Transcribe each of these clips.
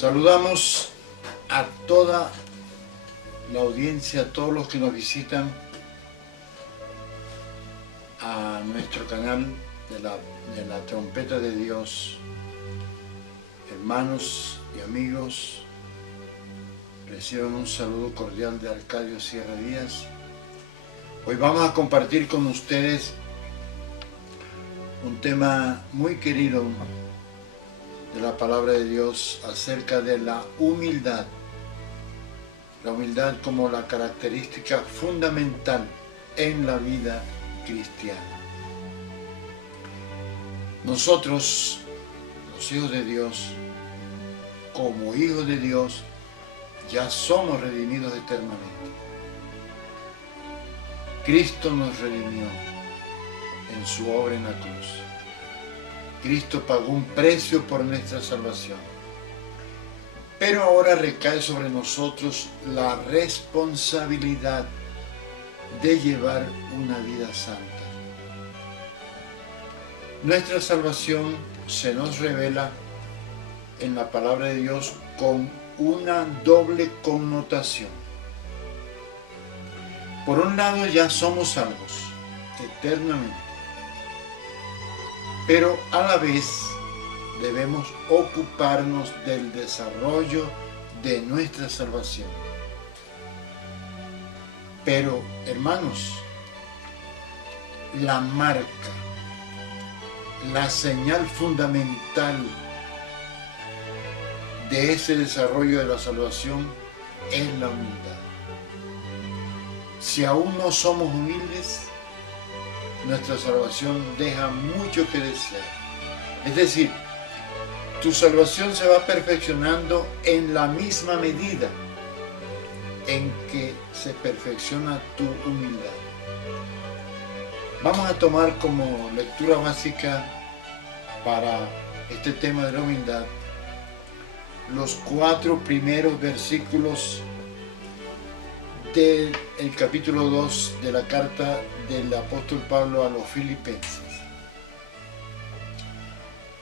Saludamos a toda la audiencia, a todos los que nos visitan a nuestro canal de la Trompeta de Dios. Hermanos y amigos, reciban un saludo cordial de Arcadio Sierra Díaz. Hoy vamos a compartir con ustedes un tema muy querido de la palabra de Dios acerca de la humildad. La humildad como la característica fundamental en la vida cristiana. Nosotros, los hijos de Dios, como hijos de Dios, ya somos redimidos eternamente. Cristo nos redimió en su obra en la cruz. Cristo pagó un precio por nuestra salvación. Pero ahora recae sobre nosotros la responsabilidad de llevar una vida santa. Nuestra salvación se nos revela en la palabra de Dios con una doble connotación. Por un lado, ya somos salvos eternamente, pero a la vez debemos ocuparnos del desarrollo de nuestra salvación. Pero, hermanos, la marca, la señal fundamental de ese desarrollo de la salvación es la humildad. Si aún no somos humildes, nuestra salvación deja mucho que desear. Es decir, tu salvación se va perfeccionando en la misma medida en que se perfecciona tu humildad. Vamos a tomar como lectura básica para este tema de la humildad los 4 primeros versículos del capítulo 2 de la carta del apóstol Pablo a los Filipenses.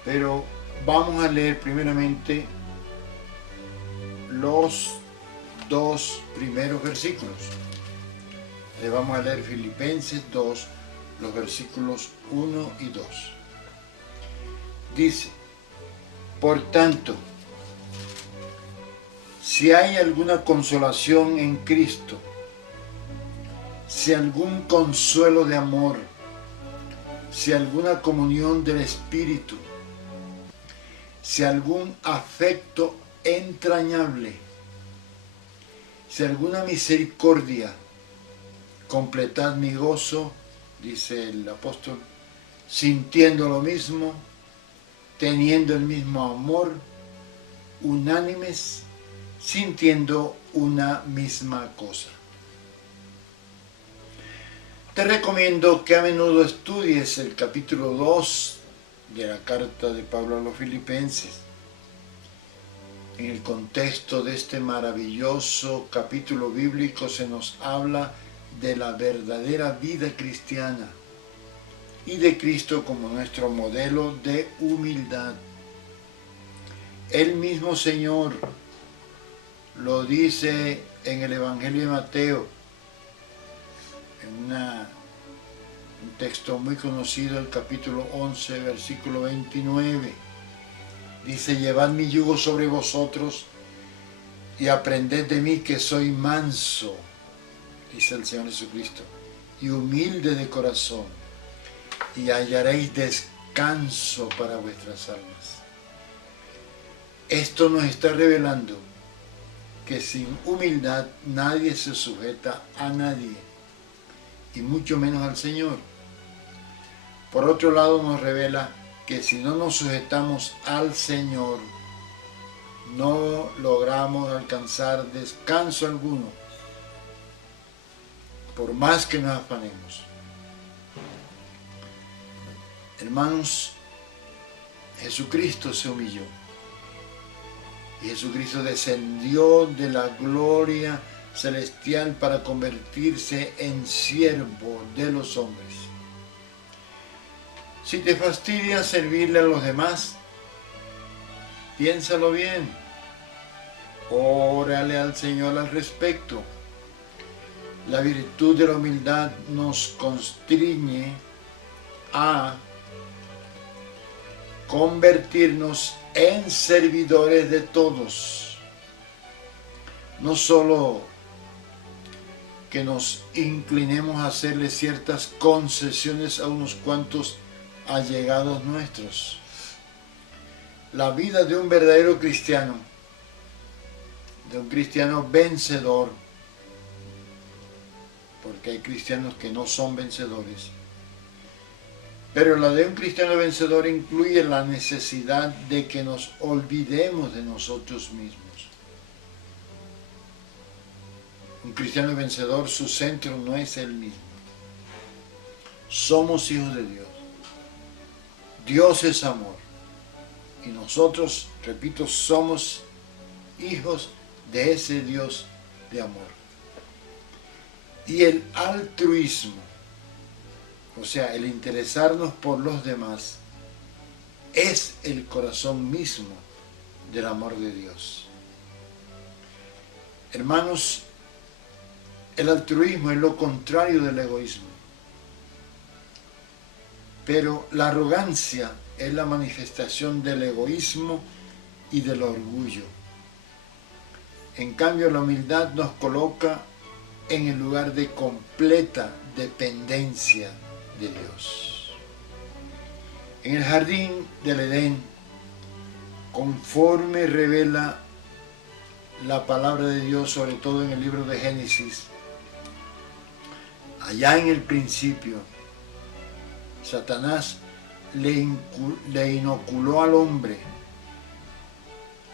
Pero vamos a leer primeramente los 2 primeros versículos. Le vamos a leer Filipenses 2, los versículos 1 y 2. Dice: por tanto, si hay alguna consolación en Cristo, si algún consuelo de amor, si alguna comunión del Espíritu, si algún afecto entrañable, si alguna misericordia, completad mi gozo, dice el apóstol, sintiendo lo mismo, teniendo el mismo amor, unánimes, sintiendo una misma cosa. Te recomiendo que a menudo estudies el capítulo 2 de la carta de Pablo a los Filipenses. En el contexto de este maravilloso capítulo bíblico se nos habla de la verdadera vida cristiana y de Cristo como nuestro modelo de humildad. El mismo Señor lo dice en el Evangelio de Mateo, en un texto muy conocido, el capítulo 11, versículo 29. Dice: llevad mi yugo sobre vosotros y aprended de mí, que soy manso, dice el Señor Jesucristo, y humilde de corazón, y hallaréis descanso para vuestras almas. Esto nos está revelando que sin humildad nadie se sujeta a nadie, y mucho menos al Señor. Por otro lado, nos revela que si no nos sujetamos al Señor, no logramos alcanzar descanso alguno, por más que nos afanemos. Hermanos, Jesucristo se humilló. Y Jesucristo descendió de la gloria celestial para convertirse en siervo de los hombres. Si te fastidia servirle a los demás, piénsalo bien. Órale al Señor al respecto. La virtud de la humildad nos constriñe a convertirnos en servidores de todos. No solo que nos inclinemos a hacerle ciertas concesiones a unos cuantos allegados nuestros. La vida de un verdadero cristiano, de un cristiano vencedor, porque hay cristianos que no son vencedores, pero la de un cristiano vencedor incluye la necesidad de que nos olvidemos de nosotros mismos. Un cristiano vencedor, su centro no es él mismo. Somos hijos de Dios. Dios es amor. Y nosotros, repito, somos hijos de ese Dios de amor. Y el altruismo, o sea, el interesarnos por los demás, es el corazón mismo del amor de Dios. Hermanos, el altruismo es lo contrario del egoísmo. Pero la arrogancia es la manifestación del egoísmo y del orgullo. En cambio, la humildad nos coloca en el lugar de completa dependencia de Dios. En el jardín del Edén, conforme revela la palabra de Dios, sobre todo en el libro de Génesis, allá en el principio, Satanás le inoculó al hombre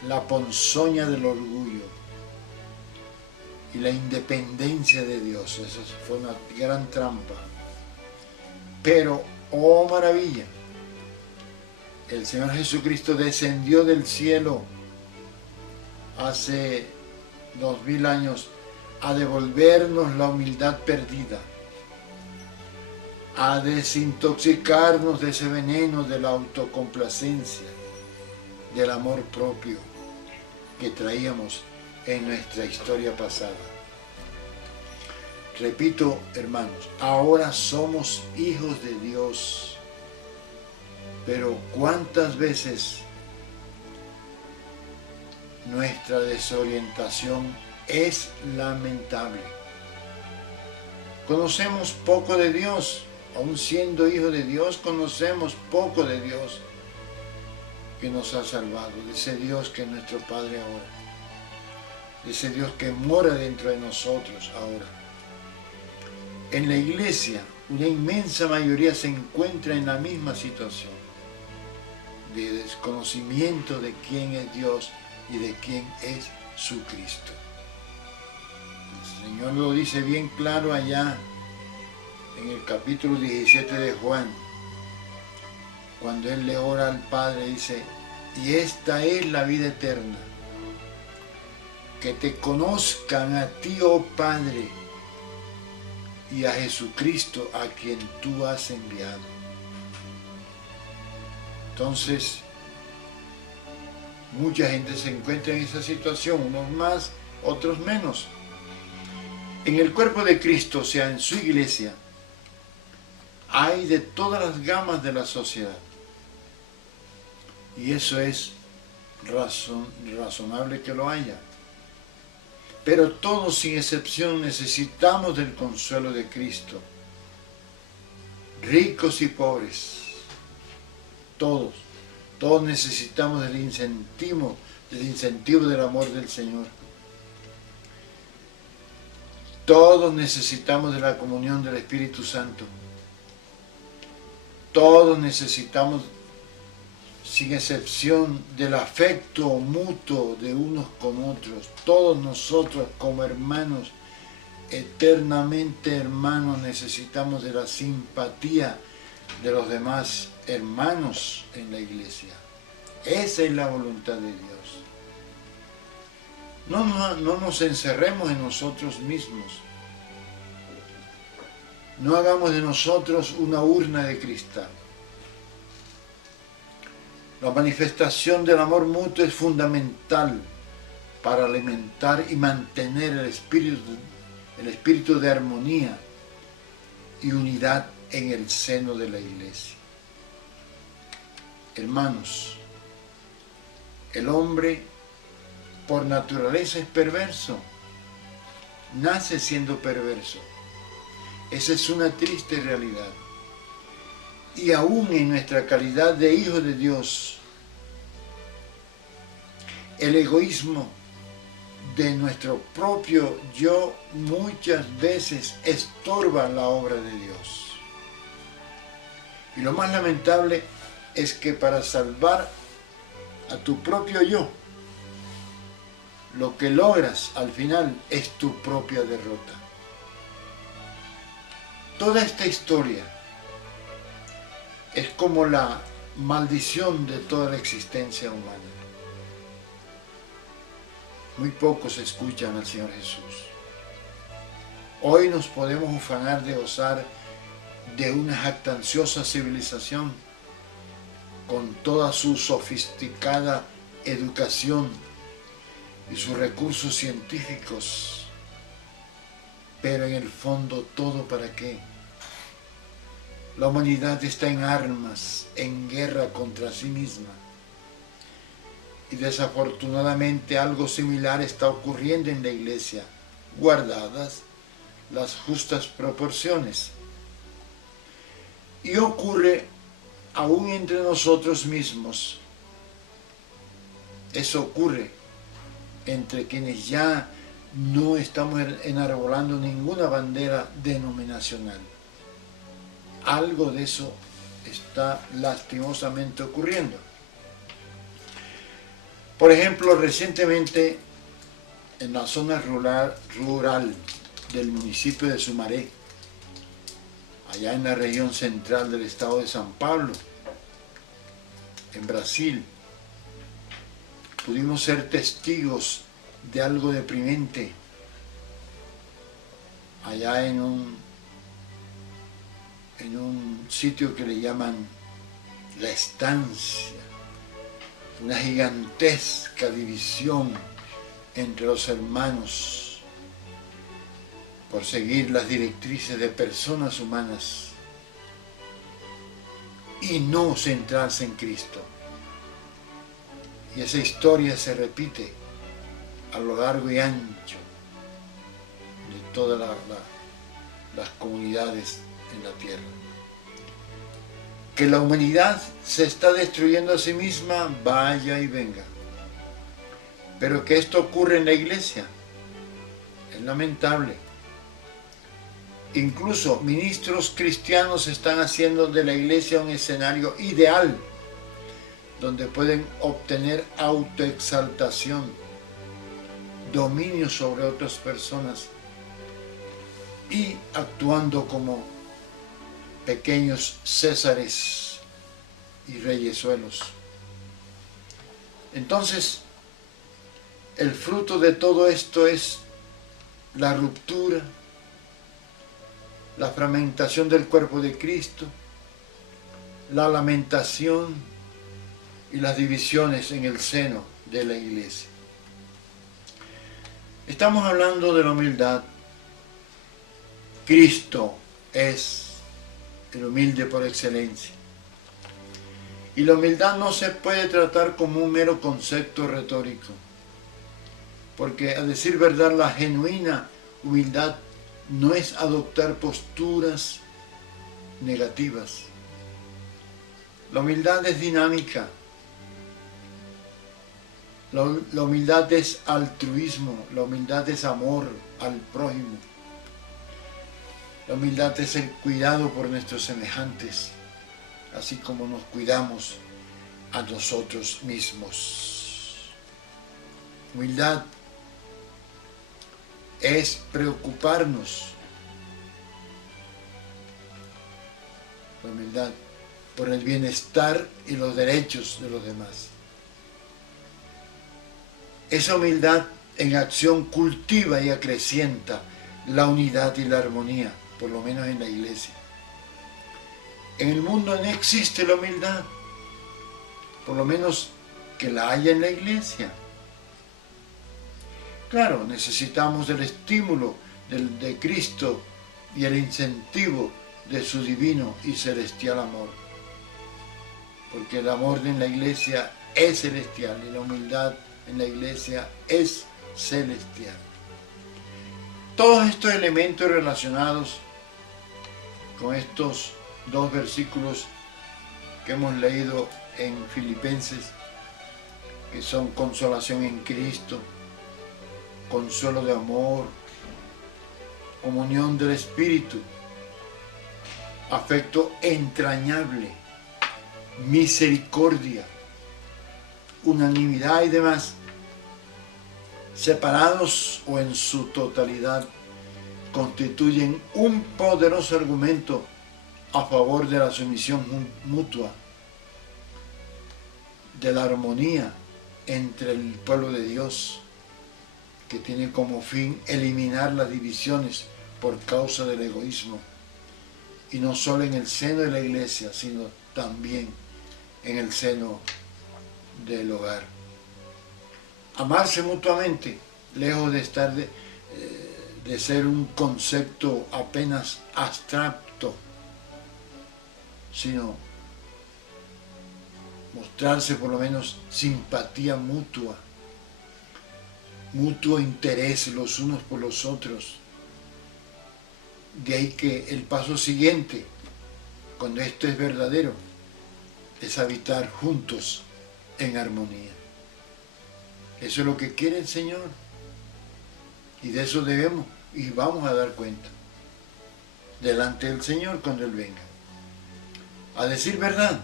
la ponzoña del orgullo y la independencia de Dios. Esa fue una gran trampa. Pero, oh maravilla, el Señor Jesucristo descendió del cielo hace 2000 años a devolvernos la humildad perdida, a desintoxicarnos de ese veneno de la autocomplacencia, del amor propio que traíamos en nuestra historia pasada. Repito, hermanos, ahora somos hijos de Dios, pero ¿cuántas veces nuestra desorientación es lamentable? Conocemos poco de Dios. Aún siendo hijos de Dios, conocemos poco de Dios que nos ha salvado, de ese Dios que es nuestro Padre ahora, de ese Dios que mora dentro de nosotros ahora. En la iglesia, una inmensa mayoría se encuentra en la misma situación de desconocimiento de quién es Dios y de quién es su Cristo. El Señor lo dice bien claro allá en el capítulo 17 de Juan, cuando Él le ora al Padre, dice: y esta es la vida eterna, que te conozcan a ti, oh Padre, y a Jesucristo, a quien tú has enviado. Entonces, mucha gente se encuentra en esa situación, unos más, otros menos. En el cuerpo de Cristo, o sea, en su iglesia, hay de todas las gamas de la sociedad. Y eso es razonable que lo haya. Pero todos, sin excepción, necesitamos del consuelo de Cristo. Ricos y pobres. Todos necesitamos del incentivo del amor del Señor. Todos necesitamos de la comunión del Espíritu Santo. Todos necesitamos, sin excepción, del afecto mutuo de unos con otros. Todos nosotros como hermanos, eternamente hermanos, necesitamos de la simpatía de los demás hermanos en la iglesia. Esa es la voluntad de Dios. No nos encerremos en nosotros mismos. No hagamos de nosotros una urna de cristal. La manifestación del amor mutuo es fundamental para alimentar y mantener el espíritu de armonía y unidad en el seno de la iglesia. Hermanos, el hombre por naturaleza es perverso, nace siendo perverso. Esa es una triste realidad. Y aún en nuestra calidad de hijos de Dios, el egoísmo de nuestro propio yo muchas veces estorba la obra de Dios. Y lo más lamentable es que para salvar a tu propio yo, lo que logras al final es tu propia derrota. Toda esta historia es como la maldición de toda la existencia humana. Muy pocos escuchan al Señor Jesús. Hoy nos podemos ufanar de gozar de una jactanciosa civilización con toda su sofisticada educación y sus recursos científicos. Pero en el fondo, ¿todo para qué? La humanidad está en armas, en guerra contra sí misma. Y desafortunadamente algo similar está ocurriendo en la iglesia, guardadas las justas proporciones. Y ocurre aún entre nosotros mismos. Eso ocurre entre quienes ya no estamos enarbolando ninguna bandera denominacional. Algo de eso está lastimosamente ocurriendo. Por ejemplo, recientemente en la zona rural del municipio de Sumaré, allá en la región central del estado de San Pablo, en Brasil, pudimos ser testigos de algo deprimente allá en un sitio que le llaman La Estancia, una gigantesca división entre los hermanos por seguir las directrices de personas humanas y no centrarse en Cristo. Y esa historia se repite a lo largo y ancho de todas las comunidades en la tierra. Que la humanidad se está destruyendo a sí misma, vaya y venga. Pero que esto ocurre en la iglesia es lamentable. Incluso ministros cristianos están haciendo de la iglesia un escenario ideal donde pueden obtener autoexaltación, dominio sobre otras personas y actuando como pequeños césares y reyesuelos. Entonces, el fruto de todo esto es la ruptura, la fragmentación del cuerpo de Cristo, la lamentación y las divisiones en el seno de la iglesia. Estamos hablando de la humildad. Cristo es el humilde por excelencia. Y la humildad no se puede tratar como un mero concepto retórico, porque a decir verdad, la genuina humildad no es adoptar posturas negativas. La humildad es dinámica. La humildad es altruismo, la humildad es amor al prójimo. La humildad es el cuidado por nuestros semejantes, así como nos cuidamos a nosotros mismos. Humildad es preocuparnos, la humildad, por el bienestar y los derechos de los demás. Esa humildad en acción cultiva y acrecienta la unidad y la armonía, por lo menos en la iglesia. En el mundo no existe la humildad, por lo menos que la haya en la iglesia. Claro, necesitamos el estímulo de Cristo y el incentivo de su divino y celestial amor. Porque el amor en la iglesia es celestial y la humildad en la iglesia es celestial. Todos estos elementos relacionados con estos dos versículos que hemos leído en Filipenses, que son consolación en Cristo, consuelo de amor, comunión del Espíritu, afecto entrañable, misericordia, unanimidad y demás, separados o en su totalidad, constituyen un poderoso argumento a favor de la sumisión mutua, de la armonía entre el pueblo de Dios, que tiene como fin eliminar las divisiones por causa del egoísmo, y no solo en el seno de la iglesia, sino también en el seno del hogar. Amarse mutuamente, lejos de estar de ser un concepto apenas abstracto, sino mostrarse por lo menos simpatía mutua, mutuo interés los unos por los otros. De ahí que el paso siguiente, cuando esto es verdadero, es habitar juntos en armonía. Eso es lo que quiere el Señor. Y de eso debemos y vamos a dar cuenta delante del Señor cuando Él venga. A decir verdad,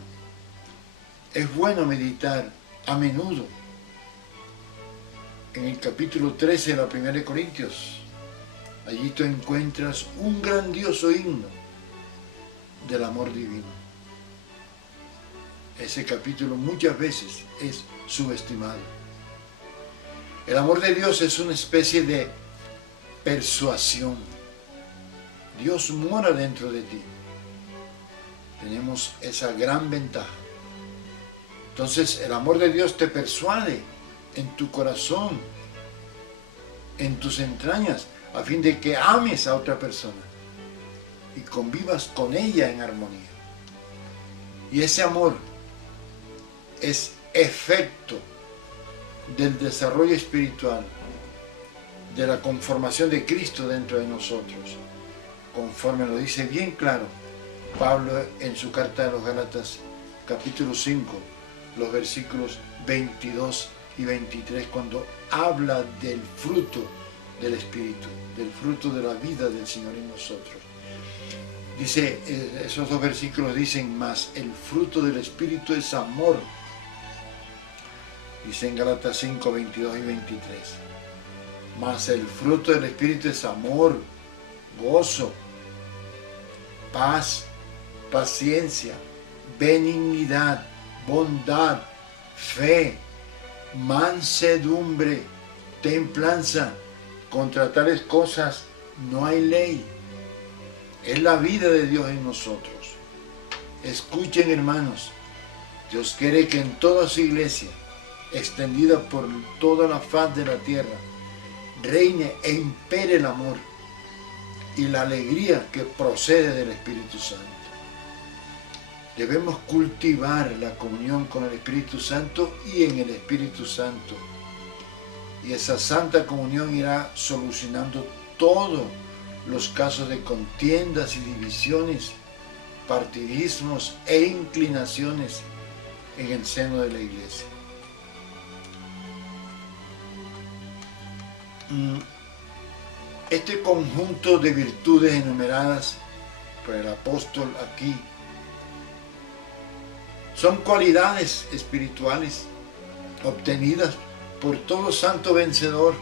es bueno meditar a menudo en el capítulo 13 de la 1 de Corintios. Allí tú encuentras un grandioso himno del amor divino. Ese capítulo muchas veces es subestimado. El amor de Dios es una especie de persuasión. Dios mora dentro de ti. Tenemos esa gran ventaja. Entonces el amor de Dios te persuade en tu corazón, en tus entrañas, a fin de que ames a otra persona y convivas con ella en armonía. Y ese amor es efecto del desarrollo espiritual, de la conformación de Cristo dentro de nosotros, conforme lo dice bien claro Pablo en su carta a los Gálatas, capítulo 5, los versículos 22 y 23, cuando habla del fruto del Espíritu, del fruto de la vida del Señor en nosotros. Dice, esos dos versículos dicen, mas el fruto del Espíritu es amor. Dice en Gálatas 5, 22 y 23. Mas el fruto del Espíritu es amor, gozo, paz, paciencia, benignidad, bondad, fe, mansedumbre, templanza. Contra tales cosas no hay ley. Es la vida de Dios en nosotros. Escuchen, hermanos, Dios quiere que en toda su iglesia, extendida por toda la faz de la tierra, reine e impere el amor y la alegría que procede del Espíritu Santo. Debemos cultivar la comunión con el Espíritu Santo y en el Espíritu Santo. Y esa santa comunión irá solucionando todos los casos de contiendas y divisiones, partidismos e inclinaciones en el seno de la iglesia. Este conjunto de virtudes enumeradas por el apóstol aquí son cualidades espirituales obtenidas por todo santo vencedor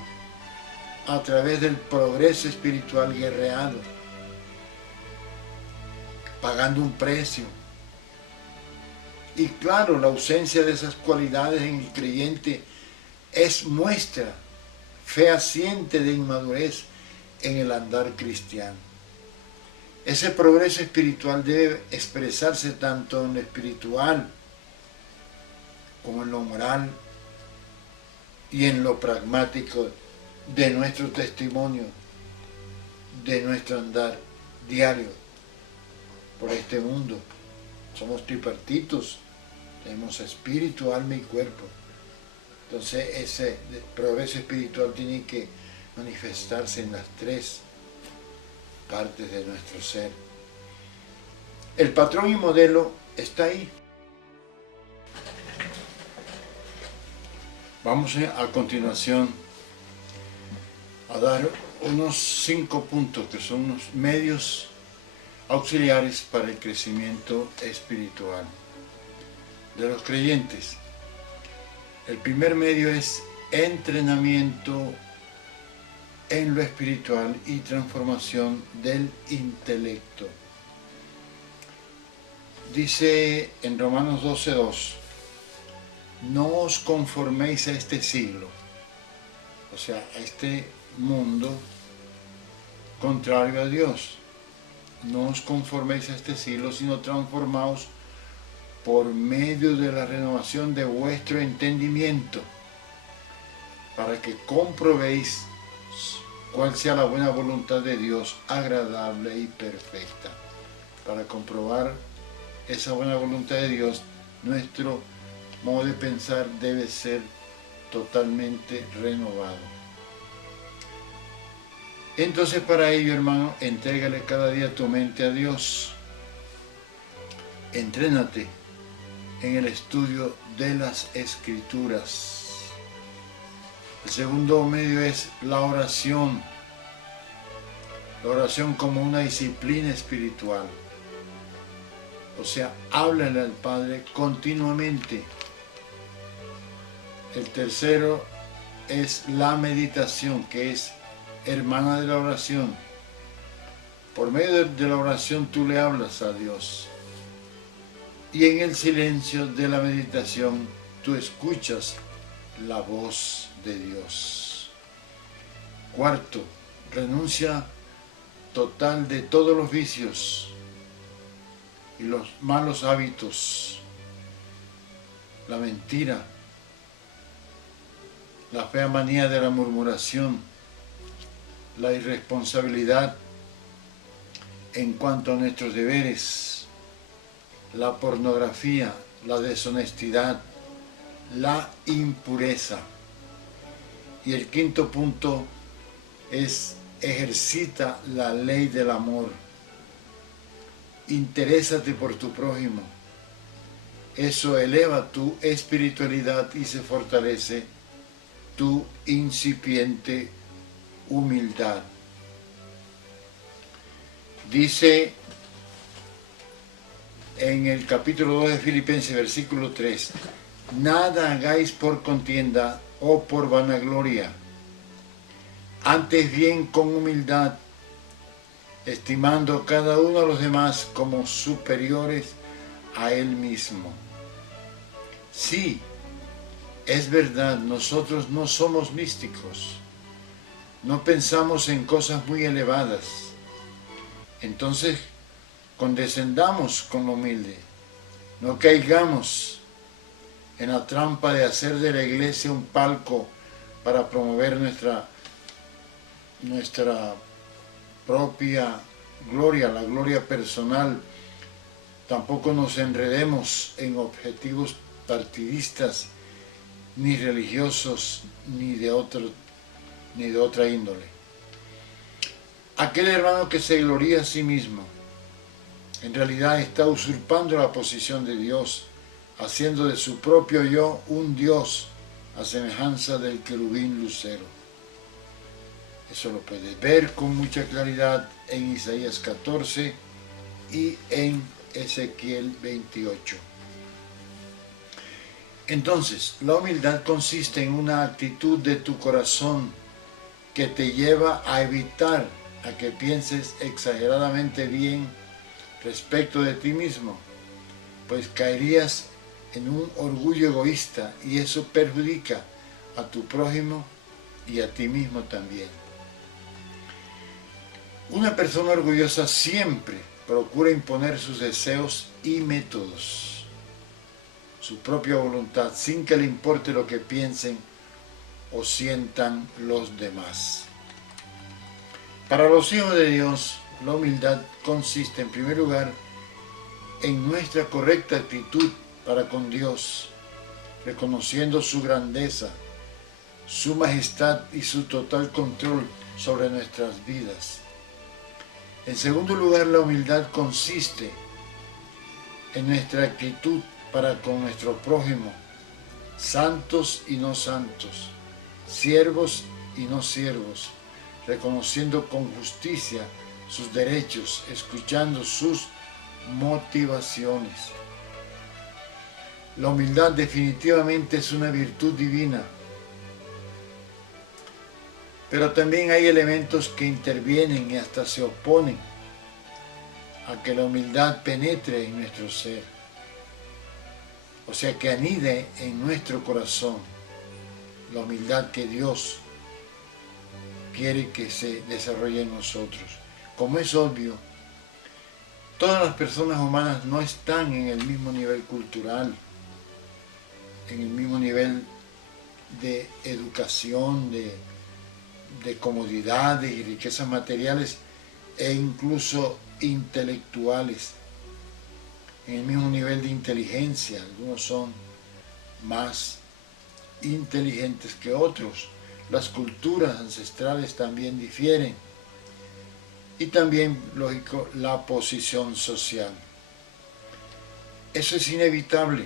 a través del progreso espiritual guerreado, pagando un precio. Y claro, la ausencia de esas cualidades en el creyente es muestra fehaciente de inmadurez en el andar cristiano. Ese progreso espiritual debe expresarse tanto en lo espiritual como en lo moral y en lo pragmático de nuestro testimonio, de nuestro andar diario por este mundo. Somos tripartitos, tenemos espíritu, alma y cuerpo. Entonces ese progreso espiritual tiene que manifestarse en las tres partes de nuestro ser. El patrón y modelo está ahí. Vamos a continuación a dar unos 5 puntos que son unos medios auxiliares para el crecimiento espiritual de los creyentes. El primer medio es entrenamiento en lo espiritual y transformación del intelecto. Dice en Romanos 12:2, no os conforméis a este siglo, o sea, a este mundo contrario a Dios. No os conforméis a este siglo, sino transformaos por medio de la renovación de vuestro entendimiento, para que comprobéis cuál sea la buena voluntad de Dios, agradable y perfecta. Para comprobar esa buena voluntad de Dios, nuestro modo de pensar debe ser totalmente renovado. Entonces, para ello, hermano, entrégale cada día tu mente a Dios. Entrénate en el estudio de las Escrituras. El segundo medio es la oración. La oración como una disciplina espiritual. O sea, háblale al Padre continuamente. El tercero es la meditación, que es hermana de la oración. Por medio de la oración tú le hablas a Dios. Y en el silencio de la meditación tú escuchas la voz de Dios. Cuarto, renuncia total de todos los vicios y los malos hábitos, la mentira, la fea manía de la murmuración, la irresponsabilidad en cuanto a nuestros deberes, la pornografía, la deshonestidad, la impureza. Y el quinto punto es ejercita la ley del amor. Interésate por tu prójimo. Eso eleva tu espiritualidad y se fortalece tu incipiente humildad. Dice en el capítulo 2 de Filipenses, versículo 3, nada hagáis por contienda o por vanagloria, antes bien con humildad, estimando cada uno a los demás como superiores a él mismo. Sí, es verdad, nosotros no somos místicos, no pensamos en cosas muy elevadas. Entonces, condescendamos con lo humilde, no caigamos en la trampa de hacer de la iglesia un palco para promover nuestra propia gloria, la gloria personal. Tampoco nos enredemos en objetivos partidistas, ni religiosos, ni de otra índole. Aquel hermano que se gloría a sí mismo, en realidad está usurpando la posición de Dios, haciendo de su propio yo un Dios a semejanza del querubín lucero. Eso lo puedes ver con mucha claridad en Isaías 14 y en Ezequiel 28. Entonces, la humildad consiste en una actitud de tu corazón que te lleva a evitar a que pienses exageradamente bien respecto de ti mismo, pues caerías en un orgullo egoísta y eso perjudica a tu prójimo y a ti mismo también. Una persona orgullosa siempre procura imponer sus deseos y métodos, su propia voluntad, sin que le importe lo que piensen o sientan los demás. Para los hijos de Dios, la humildad consiste en primer lugar en nuestra correcta actitud para con Dios, reconociendo su grandeza, su majestad y su total control sobre nuestras vidas. En segundo lugar, la humildad consiste en nuestra actitud para con nuestro prójimo, santos y no santos, siervos y no siervos, reconociendo con justicia sus derechos, escuchando sus motivaciones. La humildad definitivamente es una virtud divina, pero también hay elementos que intervienen y hasta se oponen a que la humildad penetre en nuestro ser, o sea, que anide en nuestro corazón la humildad que Dios quiere que se desarrolle en nosotros. Como es obvio, todas las personas humanas no están en el mismo nivel cultural, en el mismo nivel de educación, de comodidades y riquezas materiales e incluso intelectuales, en el mismo nivel de inteligencia. Algunos son más inteligentes que otros. Las culturas ancestrales también difieren. Y también, lógico, la posición social. Eso es inevitable.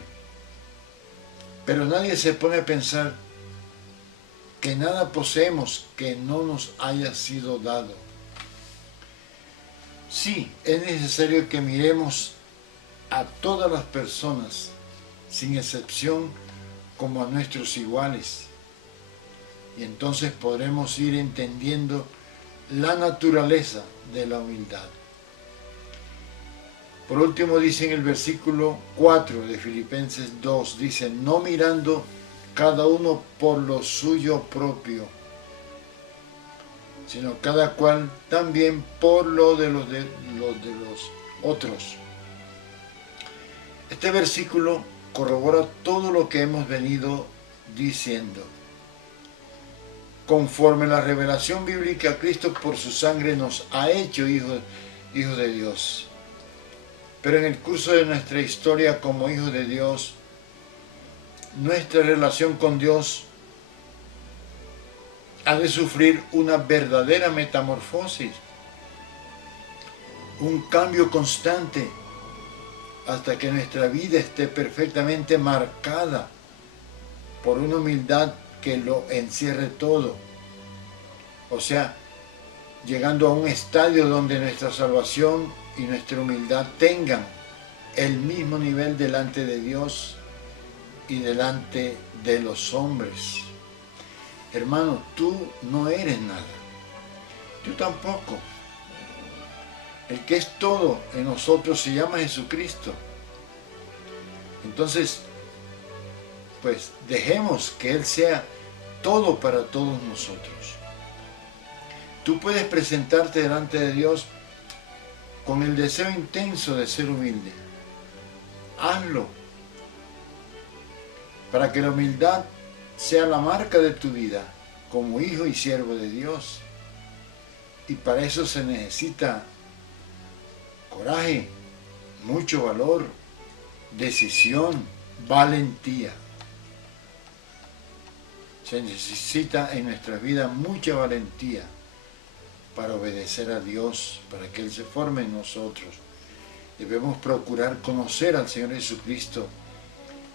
Pero nadie se pone a pensar que nada poseemos que no nos haya sido dado. Sí, es necesario que miremos a todas las personas, sin excepción, como a nuestros iguales. Y entonces podremos ir entendiendo la naturaleza de la humildad. Por último, dice en el versículo 4 de Filipenses 2, dice, no mirando cada uno por lo suyo propio, sino cada cual también por lo de los otros. Este versículo corrobora todo lo que hemos venido diciendo. Conforme la revelación bíblica, Cristo por su sangre nos ha hecho hijos de Dios. Pero en el curso de nuestra historia como hijos de Dios, nuestra relación con Dios ha de sufrir una verdadera metamorfosis, un cambio constante, hasta que nuestra vida esté perfectamente marcada por una humildad que lo encierre todo. O sea, llegando a un estadio donde nuestra salvación y nuestra humildad tengan el mismo nivel delante de Dios y delante de los hombres. Hermano, tú no eres nada. Yo tampoco. El que es todo en nosotros se llama Jesucristo. Entonces, pues dejemos que Él sea todo para todos nosotros. Tú puedes presentarte delante de Dios con el deseo intenso de ser humilde. Hazlo, para que la humildad sea la marca de tu vida como hijo y siervo de Dios. Y para eso se necesita coraje, mucho valor, decisión, valentía. Se necesita en nuestra vida mucha valentía para obedecer a Dios, para que Él se forme en nosotros. Debemos procurar conocer al Señor Jesucristo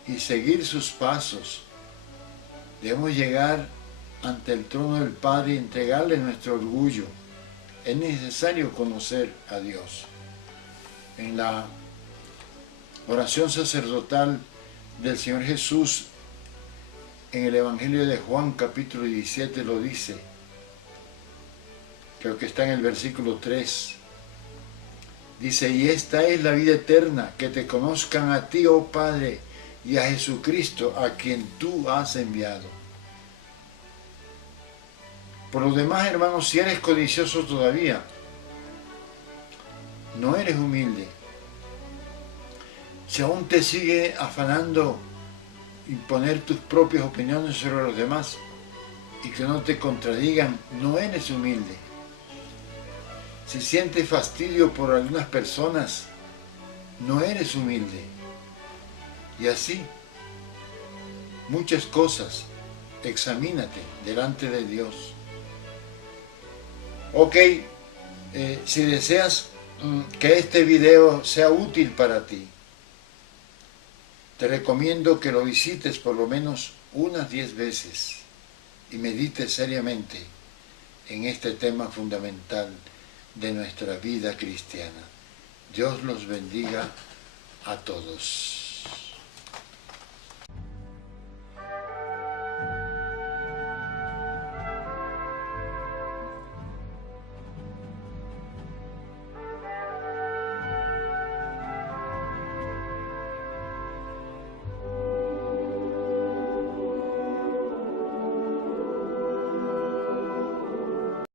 y seguir sus pasos. Debemos llegar ante el trono del Padre y entregarle nuestro orgullo. Es necesario conocer a Dios. En la oración sacerdotal del Señor Jesús, en el Evangelio de Juan capítulo 17 lo dice, creo que está en el versículo 3, dice, y esta es la vida eterna, que te conozcan a ti, oh Padre, y a Jesucristo, a quien tú has enviado. Por lo demás, hermanos, si eres codicioso todavía, no eres humilde, si aún te sigue afanando imponer tus propias opiniones sobre los demás, y que no te contradigan, no eres humilde. Si sientes fastidio por algunas personas, no eres humilde. Y así, muchas cosas, examínate delante de Dios. Ok, si deseas que este video sea útil para ti, te recomiendo que lo visites por lo menos unas 10 veces y medites seriamente en este tema fundamental de nuestra vida cristiana. Dios los bendiga a todos.